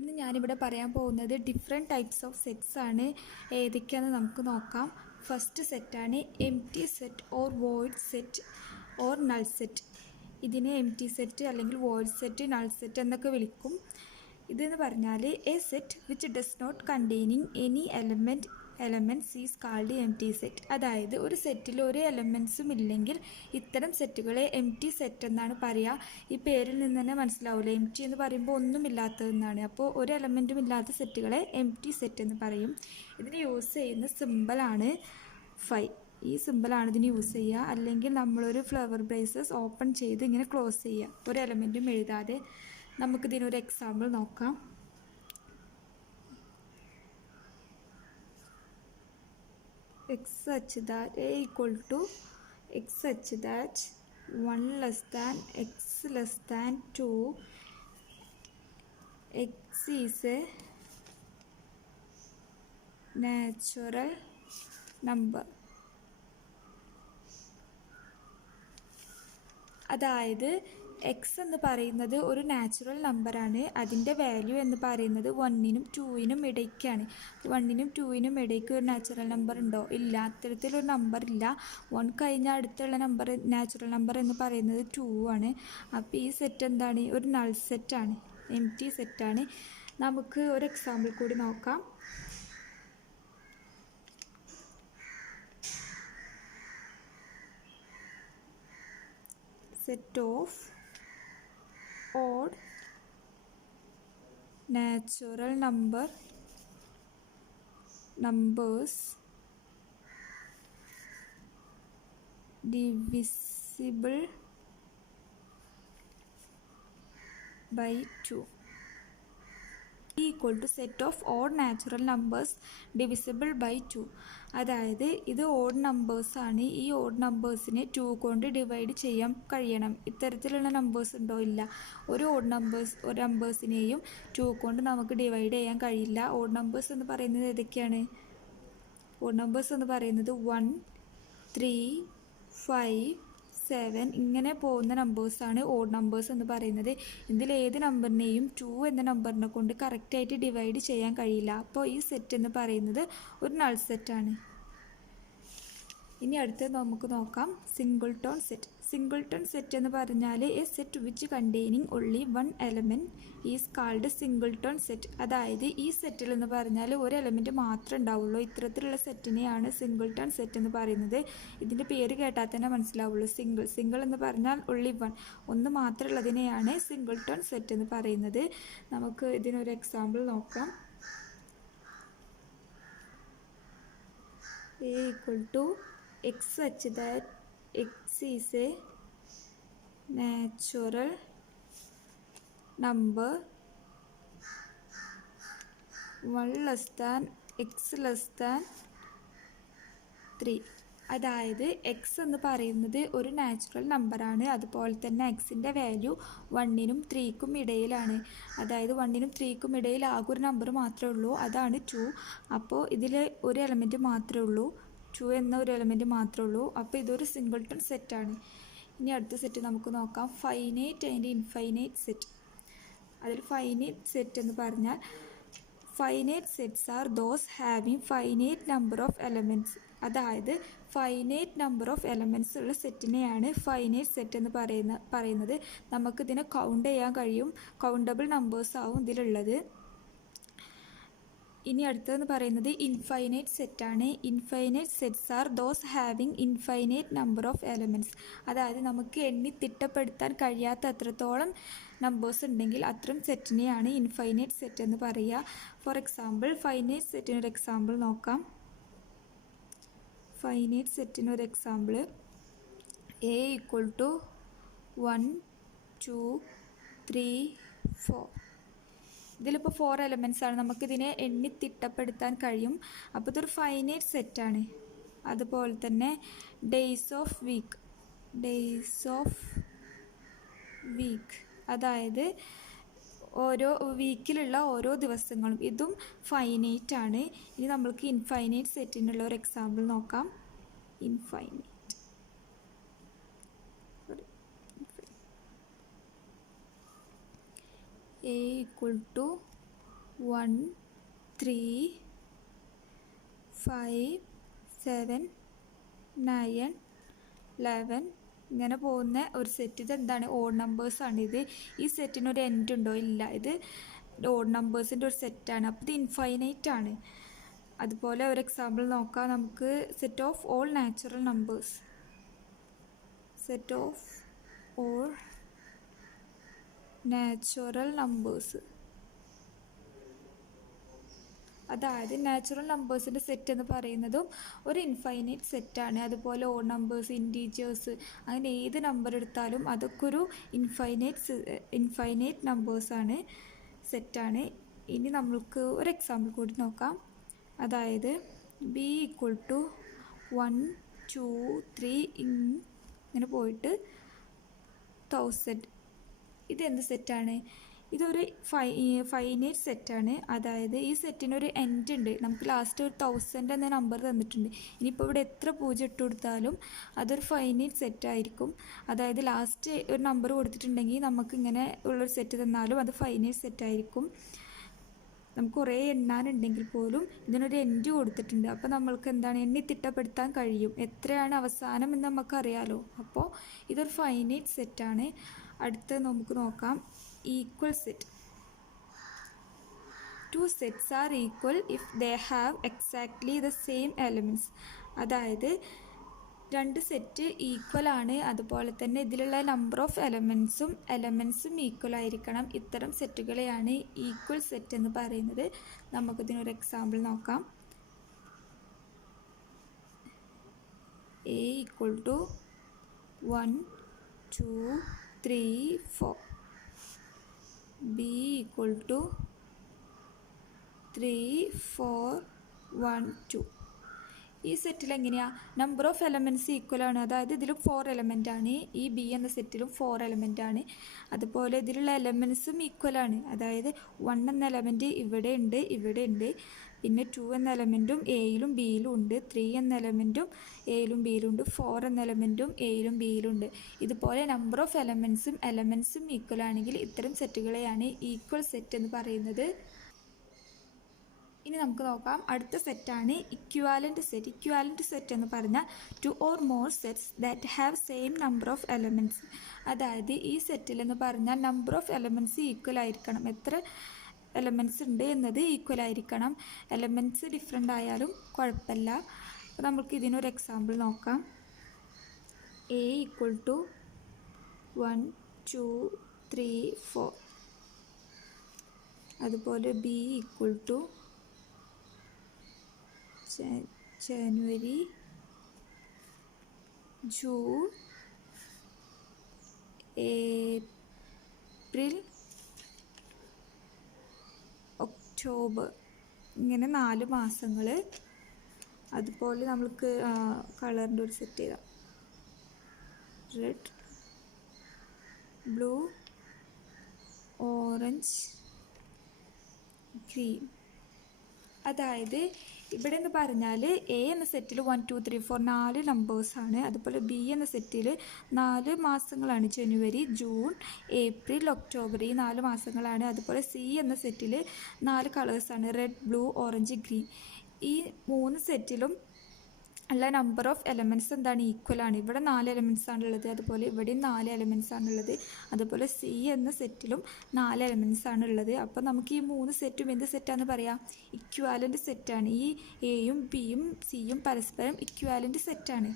ഇന്ന് ഞാനിവിടെ പറയാൻ പോകുന്നത് ഡിഫറെൻറ്റ് ടൈപ്സ് ഓഫ് സെറ്റ്സ് ആണ്. ഏതൊക്കെയാണെന്ന് നമുക്ക് നോക്കാം. ഫസ്റ്റ് സെറ്റാണ് empty set or void set or null set. ഇതിനെ എംപ്റ്റി സെറ്റ് അല്ലെങ്കിൽ വോയിഡ് സെറ്റ്, നൾ സെറ്റ് എന്നൊക്കെ വിളിക്കും. ഇതെന്ന് പറഞ്ഞാൽ a set which does not containing any elements is called empty set. അതായത് ഒരു സെറ്റിൽ ഒരു എലമെൻറ്റ്സും ഇല്ലെങ്കിൽ ഇത്തരം സെറ്റുകളെ എംപ്റ്റി സെറ്റ് എന്നാണ് പറയുക. ഈ പേരിൽ നിന്ന് തന്നെ മനസ്സിലാവില്ല, എംപ്റ്റി എന്ന് പറയുമ്പോൾ ഒന്നുമില്ലാത്തതെന്നാണ്. അപ്പോൾ ഒരു എലമെൻറ്റും ഇല്ലാത്ത സെറ്റുകളെ എംപ്റ്റി സെറ്റ് എന്ന് പറയും. ഇതിന് യൂസ് ചെയ്യുന്ന സിമ്പിളാണ് ഫൈ. ഈ സിമ്പിളാണ് ഇതിന് യൂസ് ചെയ്യുക. അല്ലെങ്കിൽ നമ്മളൊരു ഫ്ലവർ ബ്രേസസ് ഓപ്പൺ ചെയ്ത് ഇങ്ങനെ ക്ലോസ് ചെയ്യുക, ഒരു എലമെൻറ്റും എഴുതാതെ. നമുക്കിതിനൊരു എക്സാമ്പിൾ നോക്കാം. x such that a equal to x such that 1 less than x less than 2, x is a natural number. അതായത് എക്സ് എന്ന് പറയുന്നത് ഒരു നാച്ചുറൽ നമ്പറാണ്. അതിൻ്റെ വാല്യൂ എന്ന് പറയുന്നത് 1നും 2നും ഇടയ്ക്കാണ്. 1നും 2നും ഇടയ്ക്ക് ഒരു നാച്ചുറൽ നമ്പർ ഉണ്ടോ? ഇല്ല, അത്തരത്തിലൊരു നമ്പർ ഇല്ല. 1 കഴിഞ്ഞാൽ അടുത്തുള്ള നമ്പർ, നാച്ചുറൽ നമ്പർ എന്ന് പറയുന്നത് 2 ആണ്. അപ്പോൾ ഈ സെറ്റ് എന്താണ്? ഒരു നൾ സെറ്റാണ്, എംപ്റ്റി സെറ്റാണ്. നമുക്ക് ഒരു എക്സാമ്പിൾ കൂടി നോക്കാം. Set of odd natural numbers divisible by 2 equal to set of odd natural numbers divisible by 2. അതായത് ഇത് ഓഡ് നമ്പേഴ്സാണ്. ഈ ഓഡ് നമ്പേഴ്സിനെ 2 കൊണ്ട് ഡിവൈഡ് ചെയ്യാൻ കഴിയണം. ഇത്തരത്തിലുള്ള നമ്പേഴ്സ് ഉണ്ടോ? ഇല്ല. ഒരു നമ്പേഴ്സിനെയും 2 കൊണ്ട് നമുക്ക് ഡിവൈഡ് ചെയ്യാൻ കഴിയില്ല. ഓഡ് നമ്പേഴ്സ് എന്ന് പറയുന്നത് ഏതൊക്കെയാണ്? ഓഡ് നമ്പേഴ്സ് എന്ന് പറയുന്നത് 1, 3, 5, 7 ഇങ്ങനെ പോകുന്ന നമ്പേഴ്സാണ് ഓഡ് നമ്പേഴ്സ് എന്ന് പറയുന്നത്. ഇതിൽ ഏത് നമ്പറിനെയും 2 എന്ന നമ്പറിനെ കൊണ്ട് കറക്റ്റായിട്ട് ഡിവൈഡ് ചെയ്യാൻ കഴിയില്ല. അപ്പോൾ ഈ സെറ്റ് എന്ന് പറയുന്നത് ഒരു നൾ സെറ്റാണ്. ഇനി അടുത്തത് നമുക്ക് നോക്കാം സിംഗിൾട്ടൺ സെറ്റ്. സിംഗിൾട്ടൺ സെറ്റ് എന്ന് പറഞ്ഞാൽ a set which containing only 1 element is called singleton set. അതായത് ഈ സെറ്റിൽ എന്ന് പറഞ്ഞാൽ ഒരു എലമെൻറ്റ് മാത്രമേ ഉണ്ടാവുള്ളൂ. ഇത്തരത്തിലുള്ള സെറ്റിനെയാണ് സിംഗിൾട്ടൺ സെറ്റ് എന്ന് പറയുന്നത്. ഇതിൻ്റെ പേര് കേട്ടാൽ തന്നെ മനസ്സിലാവുള്ളൂ. സിംഗിൾ എന്ന് പറഞ്ഞാൽ ഓൺലി 1, ഒന്ന് മാത്രമുള്ളതിനെയാണ് സിംഗിൾട്ടൺ സെറ്റ് എന്ന് പറയുന്നത്. നമുക്ക് ഇതിനൊരു എക്സാമ്പിൾ നോക്കാം. a equal to x such that x is a natural number 1 less than x less than 3. അതായത് എക്സ് എന്ന് പറയുന്നത് ഒരു നാച്ചുറൽ നമ്പറാണ്. അതുപോലെ തന്നെ എക്സിൻ്റെ വാല്യൂ 1നും 3ക്കും ഇടയിലാണ്. അതായത് 1നും 3ക്കും ഇടയിൽ ആകെ ഒരു നമ്പർ മാത്രമേ ഉള്ളൂ, അതാണ് 2. അപ്പോൾ ഇതിൽ ഒരു എലമെൻറ്റ് മാത്രമേ ഉള്ളൂ, 2 എന്ന ഒരു എലമെൻറ്റ് മാത്രമേ ഉള്ളൂ. അപ്പോൾ ഇതൊരു സിംഗിൾട്ടൺ സെറ്റാണ്. ഇനി അടുത്ത സെറ്റ് നമുക്ക് നോക്കാം. Finite and infinite set. അതിൽ ഫൈനൈറ്റ് സെറ്റ് എന്ന് പറഞ്ഞാൽ finite sets are those having finite number of elements. അതായത് ഫൈനൈറ്റ് നമ്പർ ഓഫ് എലമെൻറ്റ്സ് ഉള്ള സെറ്റിനെയാണ് ഫൈനൈറ്റ് സെറ്റ് എന്ന് പറയുന്നത്. നമുക്കിതിനെ കൗണ്ട് ചെയ്യാൻ കഴിയും, കൗണ്ടബിൾ നമ്പേഴ്സ് ആവും ഇതിലുള്ളത്. ഇനി അടുത്തതെന്ന് പറയുന്നത് ഇൻഫൈനൈറ്റ് സെറ്റാണ്. Infinite sets are those having infinite number of elements. അതായത് നമുക്ക് എണ്ണി തിട്ടപ്പെടുത്താൻ കഴിയാത്ത അത്രത്തോളം നമ്പേഴ്സ് ഉണ്ടെങ്കിൽ അത്തരം സെറ്റിനെയാണ് ഇൻഫൈനൈറ്റ് സെറ്റ് എന്ന് പറയുക. ഫോർ എക്സാമ്പിൾ ഫൈനൈറ്റ് സെറ്റിനൊരു എക്സാമ്പിൾ നോക്കാം. ഫൈനൈറ്റ് സെറ്റിനൊരു എക്സാമ്പിൾ a equal to 1, 2, 3, 4. ഇതിലിപ്പോൾ 4 എലമെൻറ്റ്സ് ആണ്. നമുക്കിതിനെ എണ്ണി തിട്ടപ്പെടുത്താൻ കഴിയും. അപ്പോൾ ഇതൊരു ഫൈനൈറ്റ് സെറ്റാണ്. അതുപോലെ തന്നെ ഡേയ്സ് ഓഫ് വീക്ക്, അതായത് ഓരോ വീക്കിലുള്ള ഓരോ ദിവസങ്ങളും, ഇതും ഫൈനൈറ്റ് ആണ്. ഇനി നമ്മൾക്ക് ഇൻഫൈനൈറ്റ് സെറ്റിനുള്ള ഒരു എക്സാമ്പിൾ നോക്കാം. ഇൻഫൈനൈറ്റ് a equal to 1 3 5 7 9 11 ഇങ്ങനെ പോകുന്ന ഒരു സെറ്റ്. ഇതെന്താണ്? ഓഡ് നമ്പേഴ്സാണ്. ഈ സെറ്റിനൊരു എൻഡ് ഉണ്ടോ? ഇല്ല. ഇത് ഓഡ് നമ്പേഴ്സിൻ്റെ ഒരു സെറ്റാണ്. അപ്പോൾ ഇത് ഇൻഫൈനൈറ്റ് ആണ്. അതുപോലെ ഒരു എക്സാമ്പിൾ നോക്കാം നമുക്ക്. Set of all natural numbers. Set of all natural numbers, അതായത് നാച്ചുറൽ നമ്പേഴ്സിൻ്റെ സെറ്റ് എന്ന് പറയുന്നതും ഒരു ഇൻഫൈനൈറ്റ് സെറ്റാണ്. അതുപോലെ ഓഡ് നമ്പേഴ്സ്, ഇൻറ്റീജേഴ്സ്, അങ്ങനെ ഏത് നമ്പർ എടുത്താലും അതൊക്കെ ഒരു ഇൻഫൈനൈറ്റ് നമ്പേഴ്സാണ്, സെറ്റാണ്. ഇനി നമ്മൾക്ക് ഒരു എക്സാമ്പിൾ കൂടി നോക്കാം. അതായത് b = 1 2 3 ഇങ്ങനെ പോയിട്ട് 1000. ഇതെന്ത് സെറ്റാണ്? ഇതൊരു ഫൈനൈറ്റ് സെറ്റാണ്. അതായത് ഈ സെറ്റിനൊരു എൻഡ് ഉണ്ട്. നമുക്ക് ലാസ്റ്റ് ഒരു 1000 എന്ന നമ്പർ തന്നിട്ടുണ്ട്. ഇനിയിപ്പോൾ ഇവിടെ എത്ര 0 ഇട്ട് കൊടുത്താലും അതൊരു ഫൈനൈറ്റ് സെറ്റായിരിക്കും. അതായത് ലാസ്റ്റ് ഒരു നമ്പർ കൊടുത്തിട്ടുണ്ടെങ്കിൽ നമുക്ക് ഇങ്ങനെ ഉള്ളൊരു സെറ്റ് തന്നാലും അത് ഫൈനൈറ്റ് സെറ്റായിരിക്കും. നമുക്ക് കുറേ എണ്ണാനുണ്ടെങ്കിൽ പോലും ഇതിനൊരു എൻഡ് കൊടുത്തിട്ടുണ്ട്. അപ്പോൾ നമ്മൾക്ക് എന്താണ്? എണ്ണി തിട്ടപ്പെടുത്താൻ കഴിയും. എത്രയാണ് അവസാനം എന്ന് നമുക്കറിയാലോ. അപ്പോൾ ഇതൊരു ഫൈനൈറ്റ് സെറ്റാണ്. അടുത്ത് നമുക്ക് നോക്കാം equal set. 2 sets are equal if they have exactly the same elements. അതായത് 2 സെറ്റ് ഈക്വൽ ആണ്. അതുപോലെ തന്നെ ഇതിലുള്ള നമ്പർ ഓഫ് എലമെൻസും ഈക്വൽ ആയിരിക്കണം. ഇത്തരം സെറ്റുകളെയാണ് ഈക്വൽ സെറ്റ് എന്ന് പറയുന്നത്. നമുക്കിതിനൊരു എക്സാമ്പിൾ നോക്കാം. a = 1 2 3 4, b = 3 4 1 2. ഈ സെറ്റിൽ എങ്ങനെയാണ്? നമ്പർ ഓഫ് എലമെൻറ്റ്സ് ഈക്വൽ ആണ്. അതായത് ഇതിലും 4 എലമെൻ്റ് ആണ്. ഈ ബി എന്ന സെറ്റിലും 4 എലമെൻ്റ് ആണ്. അതുപോലെ ഇതിലുള്ള എലമെൻറ്റ്സും ഈക്വൽ ആണ്. അതായത് 1 എന്ന എലമെൻറ്റ് ഇവിടെ ഉണ്ട്. പിന്നെ 2 എന്ന എലമെൻറ്റും എയിലും ബിയിലും ഉണ്ട്. 3 എന്ന എലമെൻറ്റും എയിലും ബിയിലും ഉണ്ട്. 4 എന്ന എലമെൻറ്റും എയിലും ബിയിലും ഉണ്ട്. ഇതുപോലെ നമ്പർ ഓഫ് എലമെൻറ്റ്സും ഈക്വൽ ആണെങ്കിൽ ഇത്തരം സെറ്റുകളെയാണ് ഈക്വൽ സെറ്റ് എന്ന് പറയുന്നത്. ഇനി നമുക്ക് നോക്കാം. അടുത്ത സെറ്റാണ് ഇക്വാലൻ്റ് സെറ്റ്. ഇക്വാലൻ്റ് സെറ്റ് എന്ന് പറഞ്ഞാൽ 2 or more sets that have same number of elements. അതായത് ഈ സെറ്റിലെന്ന് പറഞ്ഞാൽ നമ്പർ ഓഫ് എലമെൻറ്റ്സ് ഈക്വൽ ആയിരിക്കണം. എത്ര എലമെൻറ്റ്സ് ഉണ്ട് എന്നത് ഈക്വൽ ആയിരിക്കണം. എലമെൻറ്റ്സ് ഡിഫറെൻ്റ് ആയാലും കുഴപ്പമില്ല. അപ്പോൾ നമുക്ക് ഇതിനൊരു എക്സാമ്പിൾ നോക്കാം. a = 1 2 3 4. അതുപോലെ b = ജനുവരി ജൂൺ ഏപ്രിൽ ഒക്ടോബർ, ഇങ്ങനെ 4 മാസങ്ങൾ. അതുപോലെ നമുക്ക് കളറിൻ്റെ ഒരു സെറ്റ് ചെയ്താൽ റെഡ്, ബ്ലൂ, ഓറഞ്ച്, ഗ്രീൻ. അതായത് ഇവിടെ എന്ന് പറഞ്ഞാൽ എ എന്ന സെറ്റിൽ 1 2 3 4 4 നമ്പേഴ്സാണ്. അതുപോലെ ബി എന്ന സെറ്റിൽ 4 മാസങ്ങളാണ്. ജനുവരി ജൂൺ ഏപ്രിൽ ഒക്ടോബർ, ഈ 4 മാസങ്ങളാണ്. അതുപോലെ സി എന്ന സെറ്റിൽ 4 കളേഴ്സാണ്. Red, blue, orange, green. ഈ 3 സെറ്റിലും ഉള്ള നമ്പർ ഓഫ് എലമെൻറ്റ്സ് എന്താണ്? ഈക്വൽ ആണ്. ഇവിടെ 4 എലമെൻറ്റ്സ് ആണുള്ളത്. അതുപോലെ ഇവിടെയും 4 എലമെൻറ്റ്സ് ആണുള്ളത്. അതുപോലെ സി എന്ന സെറ്റിലും 4 എലമെൻറ്റ്സ് ആണുള്ളത്. അപ്പോൾ നമുക്ക് ഈ 3 സെറ്റും എന്ത് സെറ്റാണെന്ന് പറയാം? ഇക്വാലൻ്റ് സെറ്റാണ്. ഈ എയും ബിയും സിയും പരസ്പരം ഇക്വാലൻ്റ് സെറ്റാണ്.